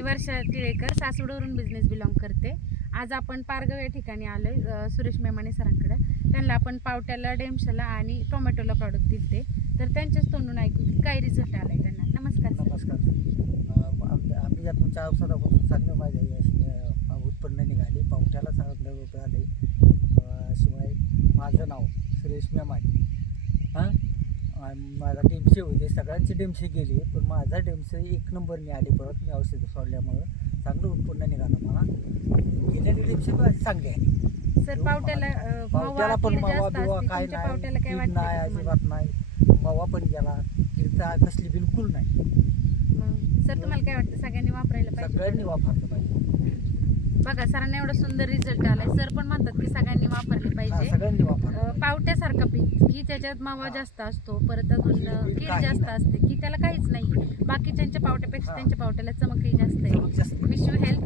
मी वर्षा Tilekar, सासवडवरून business belong करते. आज आपण पारगाव या ठिकाणी आलोय सुरेश मेमाने सरांकडे. त्यांना आपण पावट्याला, डेमशाला आणि टोमॅटोला प्रॉडक्ट दिलते, तर त्यांच्याच तोंडून ऐकू की काय रिझल्ट आलाय त्यांना. नमस्कार सर. नमस्कार. आम्ही या तुमच्या औषधापासून चांगलं माझ्या उत्पन्न निघाली. पावट्याला चांगलं रुपये आले. शिवाय माझं नाव सुरेश मेमाने. माझा डेमशे होते, सगळ्यांची डेमशे गेली, पण माझा डेमशे 1 नंबरने आली. परत मी औषधं सोडल्यामुळं चांगलं उत्पन्न निघालं मला. गेलेली डेमशे चांगली आहे. सर पावट्याला पण मावा बिवा काय पावट्याला काय नाही, नाही अजिबात नाही. मावा पण गेला, किडता कसली बिलकुल नाही. सर तुम्हाला काय वाटतं, सगळ्यांनी वापरायला पाहिजे? सगळ्यांनी वापरलं पाहिजे. बघा, सरांना एवढा सुंदर रिझल्ट आलाय. सर पण म्हणतात की सगळ्यांनी वापरले पाहिजे. सगळ्यांनी वापरलं. पावट्यासारखा पीक की त्याच्यात मावा जास्त असतो, परत अजून कीड जास्त असते, की त्याला काहीच नाही. बाकीच्यांच्या पावट्यापेक्षा त्यांच्या पावट्याला चमकही जास्त आहे. Wish you health.